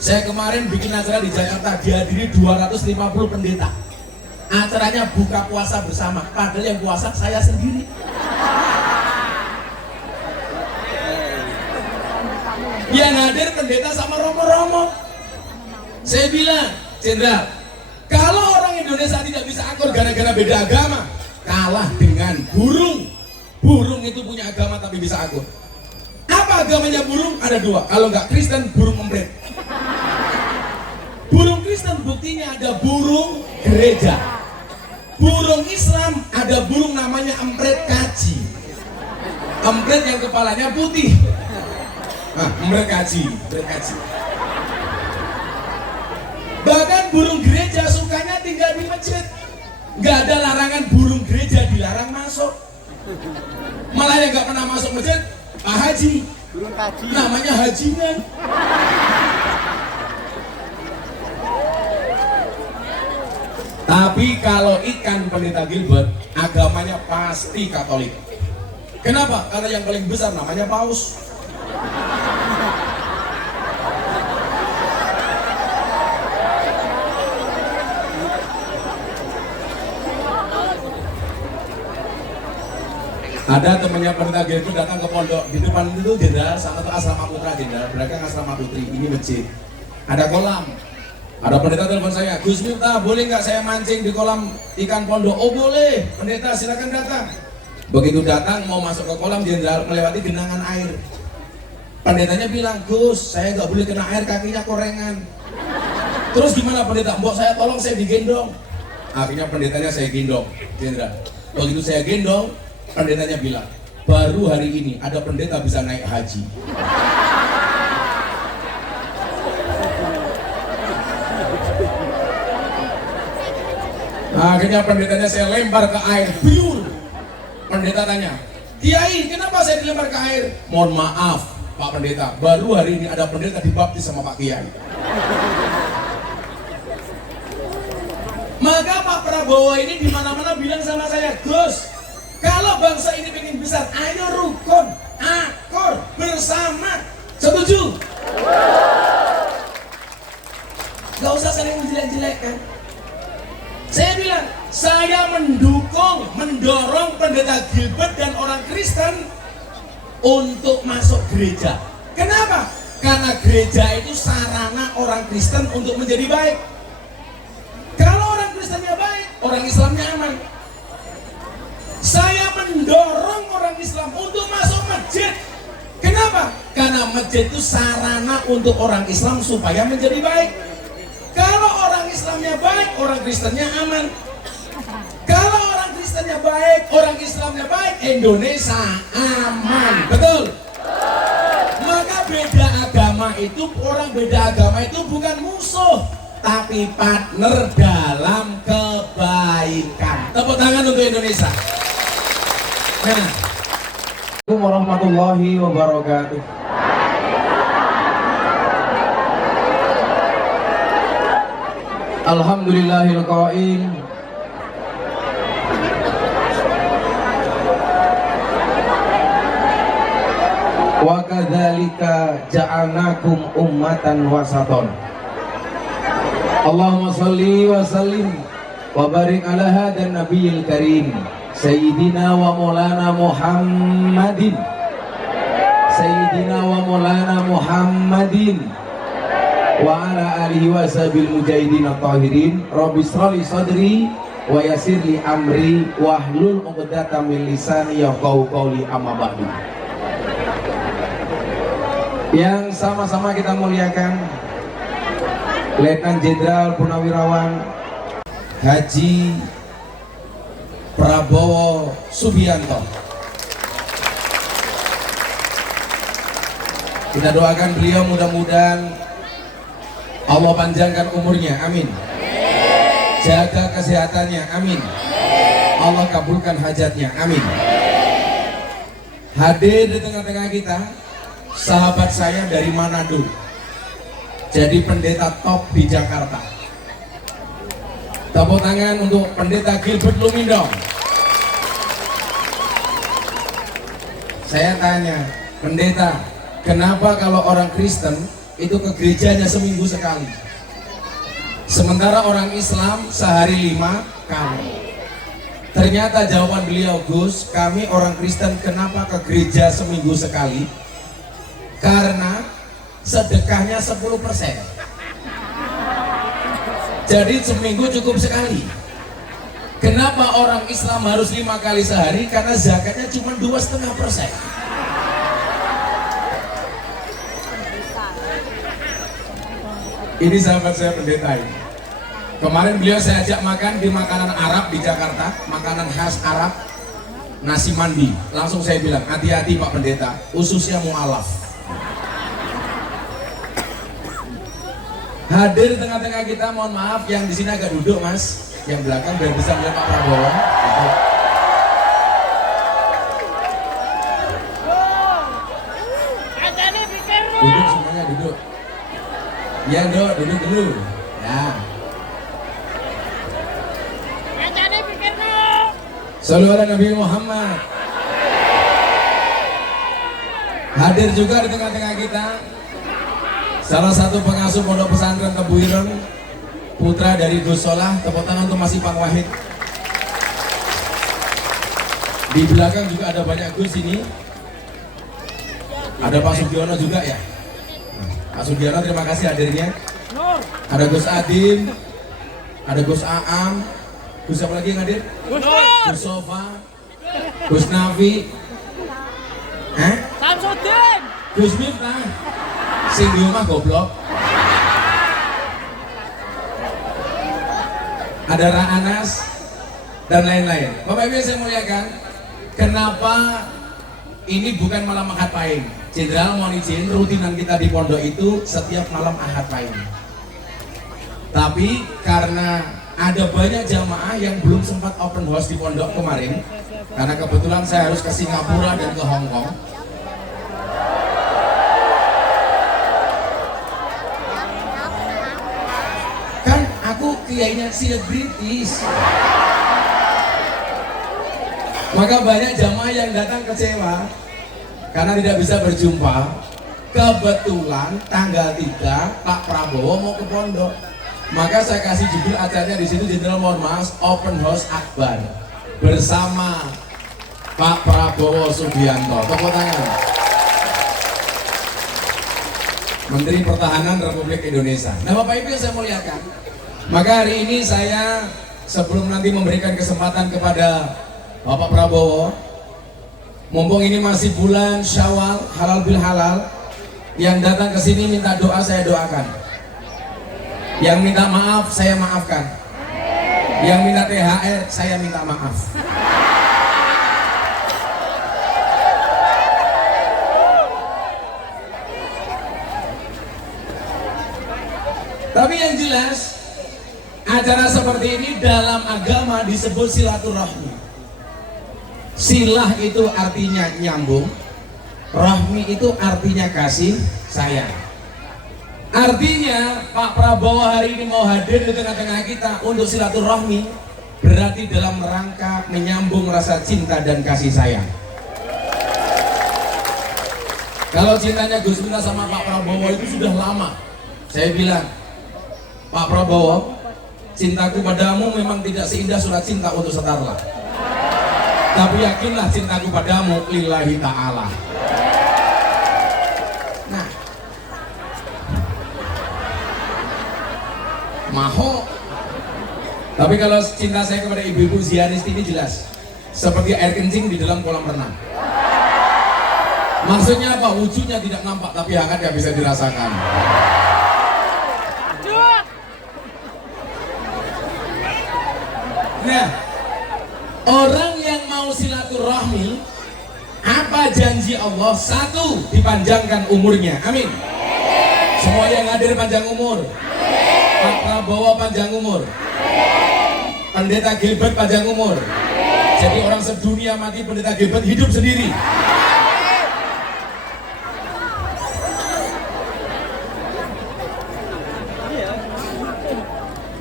Saya kemarin bikin acara di Jakarta, dihadiri 250 pendeta. Acaranya buka puasa bersama, padahal yang puasa saya sendiri. Yang hadir pendeta sama romo-romo. Saya bilang, Jenderal, kalau orang Indonesia tidak bisa akur gara-gara beda agama, kalah dengan burung. Burung itu punya agama tapi bisa akur. Apa agamanya burung? Ada dua. Kalau nggak Kristen, burung emprit. Burung Kristen buktinya ada burung gereja. Burung Islam ada burung namanya emprit kaji. Emprit yang kepalanya putih. Nah, emprit kaji, emprit kaji. Bahkan burung gereja sukanya tinggal di masjid. Nggak ada larangan burung gereja dilarang masuk. Malah yang nggak pernah masuk masjid, Pak Haji. Burung kaji. Namanya hajingan. Tapi kalau ikan pendeta Gilbert, agamanya pasti Katolik. Kenapa? Karena yang paling besar namanya Paus. Ada temannya pendeta Gilbert datang ke pondok, di depan itu Jenderal sama tuh asrama putra Jenderal, mereka asrama putri, ini masjid. Ada kolam. Ada pendeta telepon saya, Gus Miftah, boleh nggak saya mancing di kolam ikan pondok? Oh boleh, pendeta silakan datang. Begitu datang mau masuk ke kolam, Jenderal melewati genangan air. Pendetanya bilang, Gus, saya nggak boleh kena air, kakinya korengan. Terus gimana pendeta? Mbok saya tolong, saya digendong. Akhirnya pendetanya saya gendong, Jenderal. Begitu saya gendong, pendetanya bilang, baru hari ini ada pendeta bisa naik haji. Akhirnya pendetanya saya lempar ke air, biur. Pendeta tanya, Kiai, kenapa saya dilempar ke air? Mohon maaf, Pak Pendeta, baru hari ini ada pendeta dibaptis sama Pak Kiai. Maka Pak Prabowo ini di mana-mana bilang sama saya, Gus, kalau bangsa ini pengen besar, ayo rukun, akur, bersama. Setuju? Gak usah saling menjelek-jelekan. Saya bilang, saya mendukung, mendorong pendeta Gilbert dan orang Kristen untuk masuk gereja. Kenapa? Karena gereja itu sarana orang Kristen untuk menjadi baik. Kalau orang Kristennya baik, orang Islamnya aman. Saya mendorong orang Islam untuk masuk masjid. Kenapa? Karena masjid itu sarana untuk orang Islam supaya menjadi baik. Kalau orang Islamnya baik, orang Kristennya aman. Kalau orang Kristennya baik, orang Islamnya baik, Indonesia aman. Betul? Maka beda agama itu, orang beda agama itu bukan musuh, tapi partner dalam kebaikan. Tepuk tangan untuk Indonesia. Assalamualaikum warahmatullahi wabarakatuh. Alhamdulillahil qail wa kadzalika ja'alnakum ummatan wasaton. Allahumma shalli wa sallim wa barik ala hadan nabiyil karim Sayyidina wa Maulana Muhammadin Sayyidina wa Maulana Muhammadin wa ala alihi wa sahbihi mujahidin at-tahirin. Rabbi shrahli sadri wa yassirli amri wahlul 'uqdatam min lisani yafqahu qawli, amma ba'du. Yang sama-sama kita muliakan Letnan Jenderal Purnawirawan Haji Prabowo Subianto. Kita doakan beliau mudah-mudahan Allah panjangkan umurnya, amin. Jaga kesehatannya, amin. Allah kabulkan hajatnya, amin. Hadir di tengah-tengah kita sahabat saya dari Manado, jadi pendeta top di Jakarta. Tepuk tangan untuk pendeta Gilbert Lumindong. Saya tanya, pendeta, kenapa kalau orang Kristen itu ke gerejanya seminggu sekali. Sementara orang Islam sehari 5 kali. Ternyata jawaban beliau, Gus, kami orang Kristen kenapa ke gereja seminggu sekali? Karena sedekahnya 10%. Jadi seminggu cukup sekali. Kenapa orang Islam harus 5 kali sehari? Karena zakatnya cuma 2,5%. Ini sahabat saya pendeta ini. Kemarin beliau saya ajak makan di makanan Arab di Jakarta, makanan khas Arab, nasi mandi. Langsung saya bilang, hati-hati Pak Pendeta, ususnya mu'alaf. Hadir tengah-tengah kita, mohon maaf, yang di sini agak duduk Mas, yang belakang biar bisa melihat Pak Prabowo. Gitu. Duduk semuanya, duduk. Ya dok, duduk dulu. Ya. Sallu ala Nabi Muhammad. Hadir juga di tengah-tengah kita salah satu pengasuh pondok pesantren Tebu Ireng, putra dari Gus Solah. Tepuk tangan untuk Mas Ipang Wahid. Di belakang juga ada banyak Gus ini. Ada Pak Sugiono juga ya. Pak Sugiono terima kasih hadirnya. Ada Gus Adim, ada Gus Aam, Gus siapa lagi yang hadir? Gus Sofa, Gus Nafi, Samsudin, Gus Miftah, sing di rumah goblok. Ada Ra'anas dan lain-lain. Bapak Ibu yang saya muliakan, kenapa ini bukan malam Ahad Pahing? Jenderal mohon izin, rutinan kita di pondok itu setiap malam Ahad Pahing. Tapi karena ada banyak jamaah yang belum sempat open house di pondok kemarin, karena kebetulan saya harus ke Singapura dan ke Hong Kong. Kan aku kiainya selebritis. Maka banyak jamaah yang datang kecewa karena tidak bisa berjumpa. Kebetulan tanggal 3 Pak Prabowo mau ke pondok. Maka saya kasih judul acaranya di situ, Jenderal mohon maaf, Open House Akbar bersama Pak Prabowo Subianto. Tepuk tangan. Menteri Pertahanan Republik Indonesia. Nah Bapak Ibu yang saya muliakan, maka hari ini saya sebelum nanti memberikan kesempatan kepada Bapak Prabowo, mumpung ini masih bulan Syawal, halal bil halal, yang datang ke sini minta doa saya doakan. Yang minta maaf saya maafkan. Yang minta THR saya minta maaf. Tapi yang jelas acara seperti ini dalam agama disebut silaturahmi. Silah itu artinya nyambung, rahmi itu artinya kasih sayang. Artinya Pak Prabowo hari ini mau hadir di tengah-tengah kita untuk silaturahmi, berarti dalam rangka menyambung rasa cinta dan kasih sayang. Kalau cintanya Gus Miftah sama Pak Prabowo itu sudah lama. Saya bilang, Pak Prabowo, cintaku padamu memang tidak seindah surat cinta untuk Setarlah. Tapi yakinlah cintaku padamu lillahi ta'ala. Nah, maho. Tapi kalau cinta saya kepada ibu-ibu Zionis ini jelas, seperti air kencing di dalam kolam renang. Maksudnya apa? Wujudnya tidak nampak tapi hangatnya bisa dirasakan. Nah, orang yang mau silaturahmi, apa janji Allah? Satu, dipanjangkan umurnya. Amin. Semua yang hadir panjang umur. Pak Prabowo panjang umur. Pendeta Gilbert panjang umur. Jadi orang sedunia mati, Pendeta Gilbert hidup sendiri.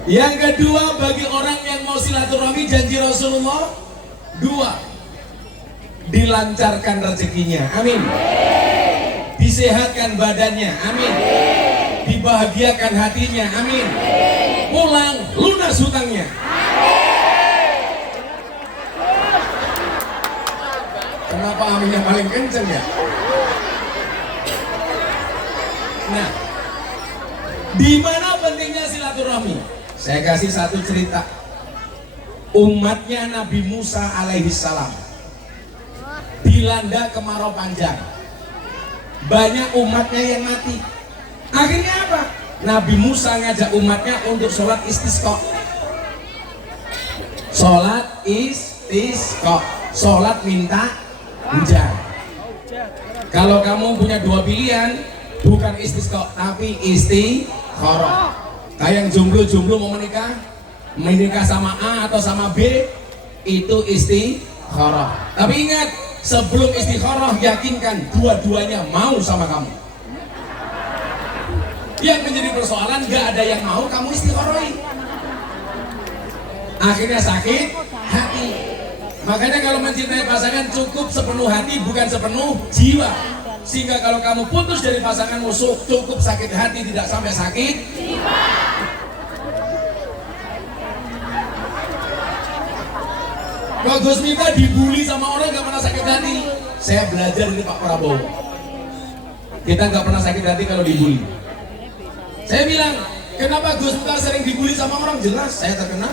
Yang kedua, bagi orang yang mau silaturahmi, janji Rasulullah, dua, dilancarkan rezekinya, amin. Disehatkan badannya, amin. dibahagiakan hatinya, amin. Pulang lunas hutangnya. Kenapa aminnya paling kenceng ya? Nah, di mana pentingnya silaturahmi? Saya kasih satu cerita. Umatnya Nabi Musa alaihi salam dilanda kemarau panjang. Banyak umatnya yang mati. Akhirnya apa? Nabi Musa ngajak umatnya untuk sholat istisqa. Sholat istisqa, sholat minta hujan. Kalau kamu punya dua pilihan, bukan istisqa tapi istikharah. Kayak yang jomblo-jomblo mau menikah sama A atau sama B, itu istikharah. Tapi ingat, sebelum istikharah yakinkan dua-duanya mau sama kamu. Yang menjadi persoalan gak ada yang mau kamu istikharahi, akhirnya sakit hati. Makanya kalau mencintai pasangan cukup sepenuh hati, bukan sepenuh jiwa. Sehingga kalau kamu putus dari pasanganmu cukup sakit hati, tidak sampai sakit jiwa. Kalau Gus Miftah dibully sama orang gak pernah sakit hati. Saya belajar dari Pak Prabowo. Kita gak pernah sakit hati kalau dibully. Saya bilang, kenapa Gus Miftah sering dibully sama orang? Jelas saya terkenal.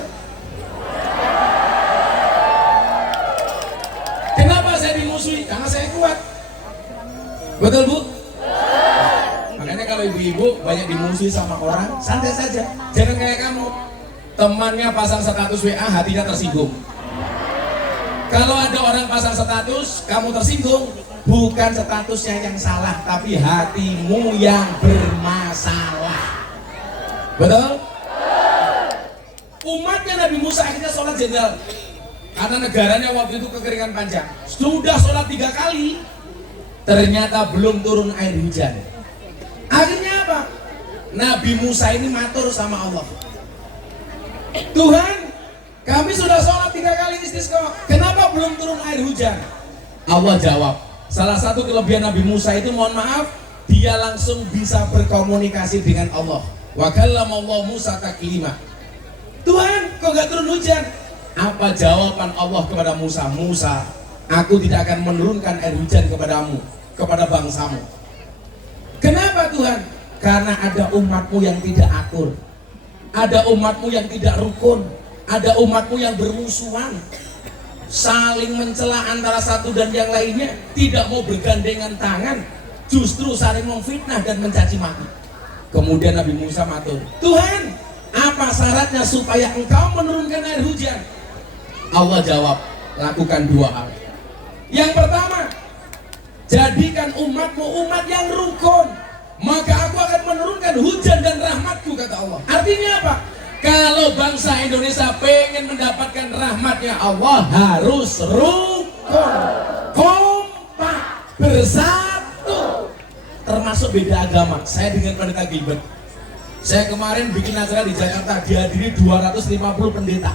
Kenapa saya dimusuhi? Karena saya kuat. Betul Bu? Makanya kalau ibu-ibu banyak dimusuhi sama orang, santai saja. Jangan kayak kamu, temannya pasang status WA, hatinya tersinggung. Kalau ada orang pasang status, kamu tersinggung, bukan statusnya yang salah, tapi hatimu yang bermasalah. Betul? Umatnya Nabi Musa akhirnya sholat jenderal. Karena negaranya waktu itu kekeringan panjang. Sudah sholat 3 kali, ternyata belum turun air hujan. Akhirnya apa? Nabi Musa ini matur sama Allah. Tuhan, kami sudah sholat 3 kali istisqa, kenapa belum turun air hujan? Allah jawab, salah satu kelebihan Nabi Musa itu, mohon maaf, dia langsung bisa berkomunikasi dengan Allah. Wa kallama Allah Musa taklima. Tuhan, kok gak turun hujan? Apa jawaban Allah kepada Musa? Musa, aku tidak akan menurunkan air hujan kepadamu, kepada bangsamu. Kenapa Tuhan? Karena ada umatmu yang tidak akur, ada umatmu yang tidak rukun, ada umatmu yang bermusuhan, saling mencela antara satu dan yang lainnya, tidak mau bergandengan tangan, justru saling memfitnah dan mencaci maki. Kemudian Nabi Musa matur, Tuhan, apa syaratnya supaya engkau menurunkan air hujan? Allah jawab, lakukan 2 hal. Yang pertama, jadikan umatmu umat yang rukun, maka aku akan menurunkan hujan dan rahmatku, kata Allah. Artinya apa? Kalau bangsa Indonesia pengen mendapatkan rahmatnya Allah, harus rukun, kompak, bersatu, termasuk beda agama. Saya dengan pendeta Gilbert, saya kemarin bikin acara di Jakarta, dihadiri 250 pendeta.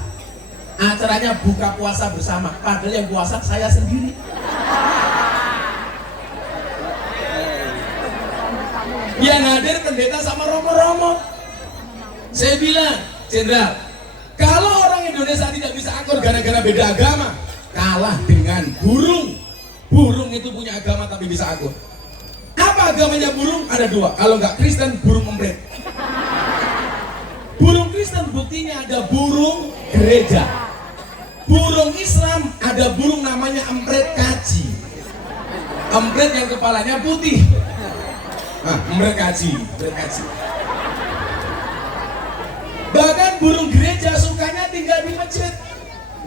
Acaranya buka puasa bersama, padahal yang puasa saya sendiri. Yang hadir pendeta sama romo-romo. Saya bilang, Jenderal, kalau orang Indonesia tidak bisa akur gara-gara beda agama, kalah dengan burung. Burung itu punya agama tapi bisa akur. Apa agamanya burung? Ada 2. Kalau nggak Kristen, burung emprit. Burung Kristen buktinya ada burung gereja. Burung Islam ada burung namanya emprit kaji. Emprit yang kepalanya putih. Nah, emprit kaji. Bahkan burung gereja sukanya tinggal di masjid.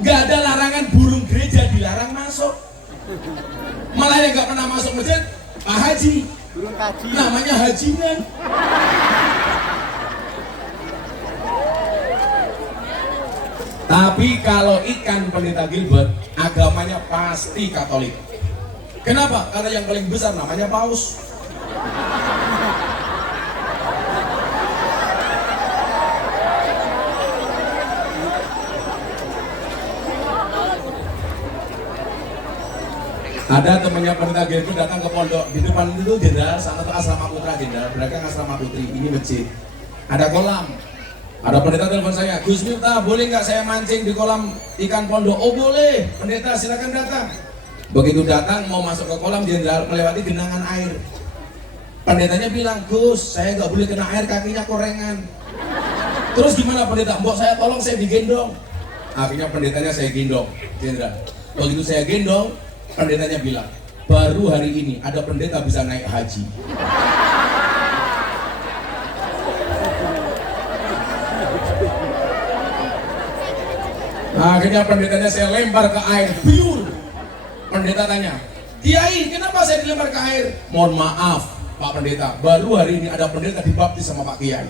Nggak ada larangan burung gereja dilarang masuk. Malah yang nggak pernah masuk masjid, Pak Haji. Burung kaji. Namanya hajinya. Tapi kalau ikan pendeta Gilbert, agamanya pasti Katolik. Kenapa? Karena yang paling besar namanya Paus. Ada temannya pendeta Gilbert datang ke pondok, di depan itu jenderal sama tuh asrama putra jenderal, belakang asrama putri, ini masjid. Ada kolam. Ada pendeta telepon saya, Gus Miftah boleh nggak saya mancing di kolam ikan pondok? Oh boleh, pendeta silakan datang. Begitu datang mau masuk ke kolam jenderal melewati genangan air. Pendetanya bilang, Gus saya nggak boleh kena air, kakinya korengan. Terus gimana pendeta? Mbok saya tolong, saya digendong. Akhirnya pendetanya saya gendong, jenderal. Begitu saya gendong, pendetanya bilang, baru hari ini ada pendeta bisa naik haji. Akhirnya pendetanya saya lempar ke air, biur. Pendeta tanya, Kiai kenapa saya dilempar ke air? Mohon maaf Pak Pendeta, baru hari ini ada pendeta dibaptis sama Pak Kiai.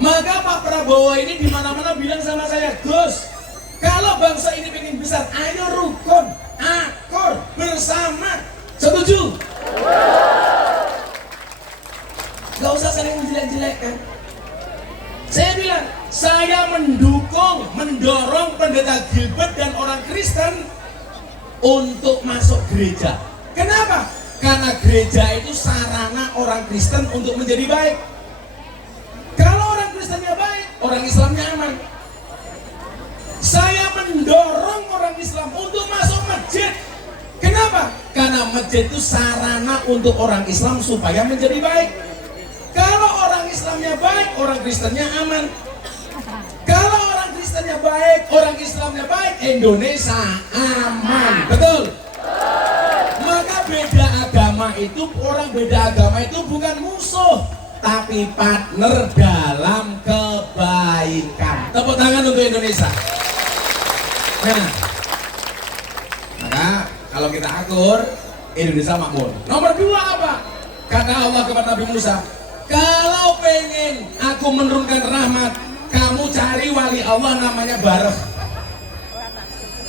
Maka Pak Prabowo ini dimana-mana bilang sama saya, Gus, kalau bangsa ini pengen besar, ayo rukun, akur, bersama. Setuju? Gak usah saling menjelek-jelekkan. Saya bilang, saya mendukung, mendorong pendeta Gilbert dan orang Kristen untuk masuk gereja. Kenapa? Karena gereja itu sarana orang Kristen untuk menjadi baik. Kalau orang Kristennya baik, orang Islamnya aman. Saya mendorong orang Islam untuk masuk masjid. Kenapa? Karena masjid itu sarana untuk orang Islam supaya menjadi baik. Kalau orang Islamnya baik, orang Kristennya aman. Kalau orang Kristennya baik, orang Islamnya baik, Indonesia aman. Betul? Maka beda agama itu, orang beda agama itu bukan musuh, tapi partner dalam kebaikan. Tepuk tangan untuk Indonesia. Nah, maka kalau kita akur, Indonesia makmur. Nomor dua apa? Kata Allah kepada Nabi Musa, kalau pengen aku menurunkan rahmat, kamu cari wali Allah namanya Barah.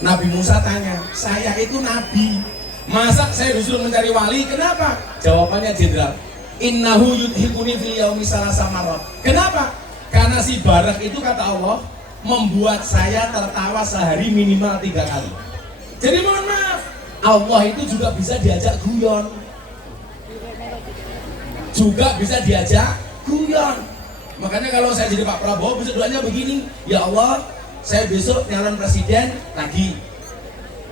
Nabi Musa tanya, saya itu nabi, masa saya disuruh mencari wali? Kenapa? Jawabannya jenderal, innahu yudhikuni fil yaumi salasa marrat. Kenapa? Karena si Barah itu kata Allah membuat saya tertawa sehari minimal 3 kali. Jadi mohon maaf, Allah itu juga bisa diajak guyon, juga bisa diajak guyon. Makanya kalau saya jadi Pak Prabowo, besok doanya begini, ya Allah, saya besok nyalon presiden lagi.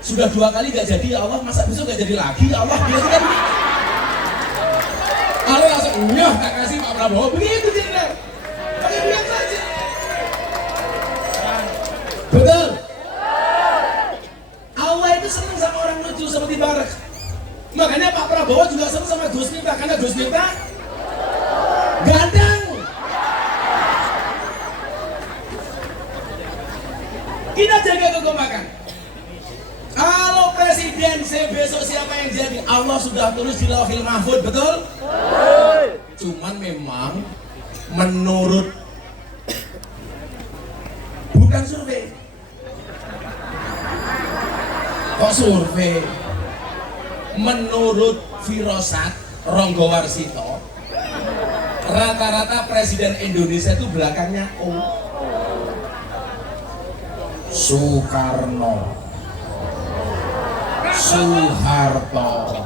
Sudah 2 kali gak jadi, ya Allah, masa besok gak jadi lagi, ya Allah. Dia kan kalau langsung nyah tak kasih Pak Prabowo, begitu jenderal. Pakai bilang saja. Betul? Allah itu senang sama orang lucu seperti Barak. Makanya Pak Prabowo juga senang sama Gus Miftah, karena Gus Miftah ganteng. Kita jaga kekompakan. Kalau presiden besok siapa yang jadi, Allah sudah tulis di Lauhil Mahfuz, betul? Cuman memang menurut bukan survei. Kok survei? Menurut Firosat Ronggo Warsito, rata-rata presiden Indonesia itu belakangnya O. Soekarno, Soeharto,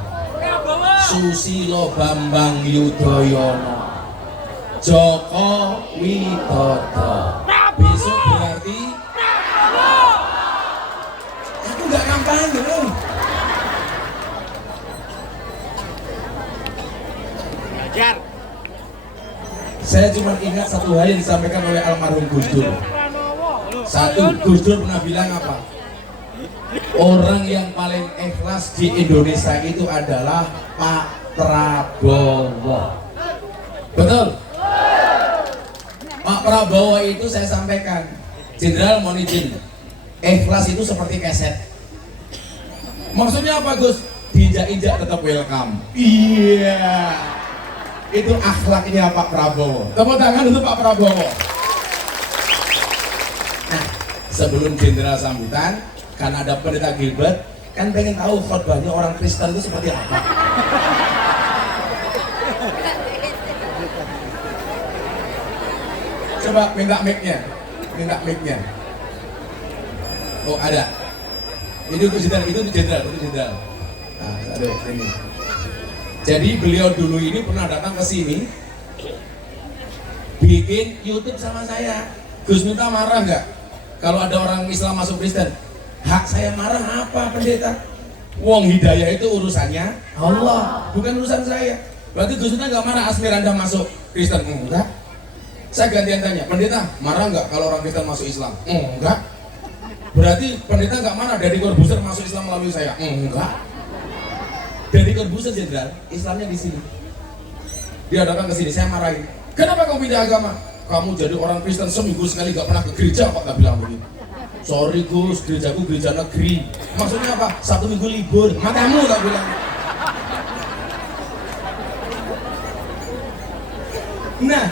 Susilo Bambang Yudhoyono, Joko Widodo. Besok berarti aku nggak kampanye. Saya cuma ingat satu hal yang disampaikan oleh almarhum Gus Dur. Satu, Gus Dur pernah bilang apa? Orang yang paling ikhlas di Indonesia itu adalah Pak Prabowo. Betul? Pak Prabowo itu saya sampaikan, jenderal mohon izin, ikhlas itu seperti keset. Maksudnya apa Gus? Diinjak-injak tetap welcome. Iya. Itu akhlaknya Pak Prabowo. Tepuk tangan untuk Pak Prabowo. Nah, sebelum jenderal sambutan, karena ada pendeta Gilbert, kan pengen tahu khotbahnya orang Kristen itu seperti apa. Coba minta mic-nya. Oh ada. Ini untuk jenderal, itu untuk jenderal, itu jenderal. Nah, aduh, ini. Jadi beliau dulu ini pernah datang ke sini, bikin YouTube sama saya. Gus Miftah marah nggak kalau ada orang Islam masuk Kristen? Hak saya marah apa, pendeta? Wong hidayah itu urusannya Allah, bukan urusan saya. Berarti Gus Miftah nggak marah Asmiranda masuk Kristen? Enggak. Saya gantian tanya, pendeta marah nggak kalau orang Kristen masuk Islam? Enggak. Berarti pendeta nggak marah Deddy Corbuzier masuk Islam melalui saya? Enggak. Deddy Corbuzier jenderal, Islamnya di sini. Dia datang ke sini, saya marahin. Kenapa kamu pindah agama? Kamu jadi orang Kristen seminggu sekali nggak pernah ke gereja, Pak, tak bilang begini. Sorry Gus, gerejaku gereja negeri. Maksudnya apa? 1 minggu libur. Matamu, tak bilang. Nah,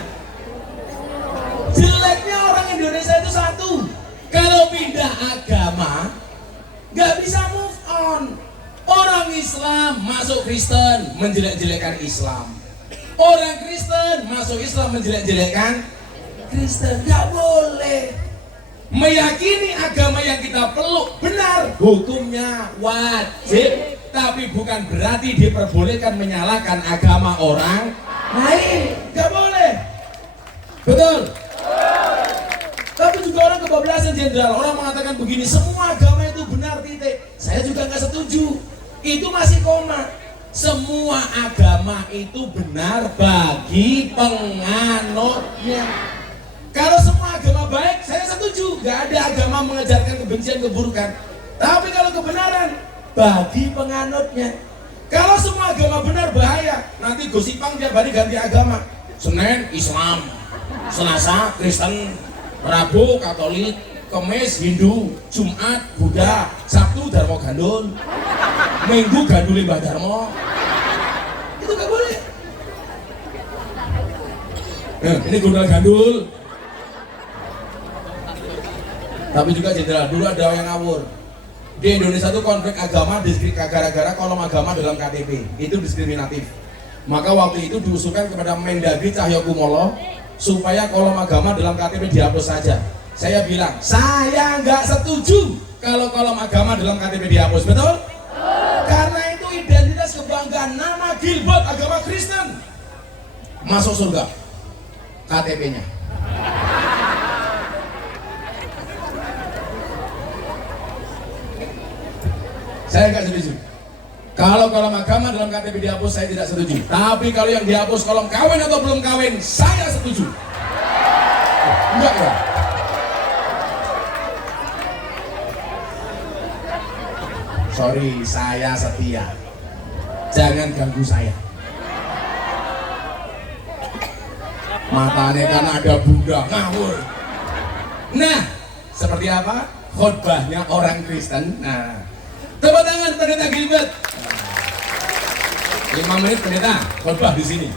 jeleknya orang Indonesia itu satu, kalau pindah agama nggak bisa move on. Orang Islam masuk Kristen menjelek-jelekan Islam, orang Kristen masuk Islam menjelek-jelekan Kristen. Nggak boleh. Meyakini agama yang kita peluk benar, hukumnya wajib, tapi bukan berarti diperbolehkan menyalahkan agama orang lain. Nggak boleh. Betul? Tapi juga orang kebablasan jenderal. Orang mengatakan begini, semua agama itu benar, titik. Saya juga nggak setuju. Itu masih koma. Semua agama itu benar bagi penganutnya. Kalau semua agama baik, saya setuju. Nggak ada agama mengajarkan kebencian, keburukan. Tapi kalau kebenaran bagi penganutnya. Kalau semua agama benar bahaya. Nanti gosipang tiap hari ganti agama. Senin Islam, Selasa Kristen, Rabu Katolik, Kamis Hindu, Jumat Buddha, Sabtu Darmo Gandul, Minggu Gandul Mbah Darmo. Itu nggak boleh. Ini Gundul Gandul. Tapi juga jenderal, dulu ada yang ngawur. Di Indonesia itu konflik agama gara-gara kolom agama dalam KTP. Itu diskriminatif. Maka waktu itu diusulkan kepada Mendagri Cahyokumolo supaya kolom agama dalam KTP dihapus saja. Saya bilang, saya nggak setuju kalau kolom agama dalam KTP dihapus, betul? Karena itu identitas kebanggaan, nama Gilbert agama Kristen. Masuk surga KTP-nya. Saya nggak setuju. Kalau kolom agama dalam KTP dihapus, saya tidak setuju. Tapi kalau yang dihapus kolom kawin atau belum kawin, saya setuju. Enggak ya? Sorry, saya setia. Jangan ganggu saya. Matanya kan ada bunda ngawur. Nah, seperti apa khotbahnya orang Kristen? Nah, tepuk tangan pendeta Gilbert. 5 menit pendeta khotbah di sini.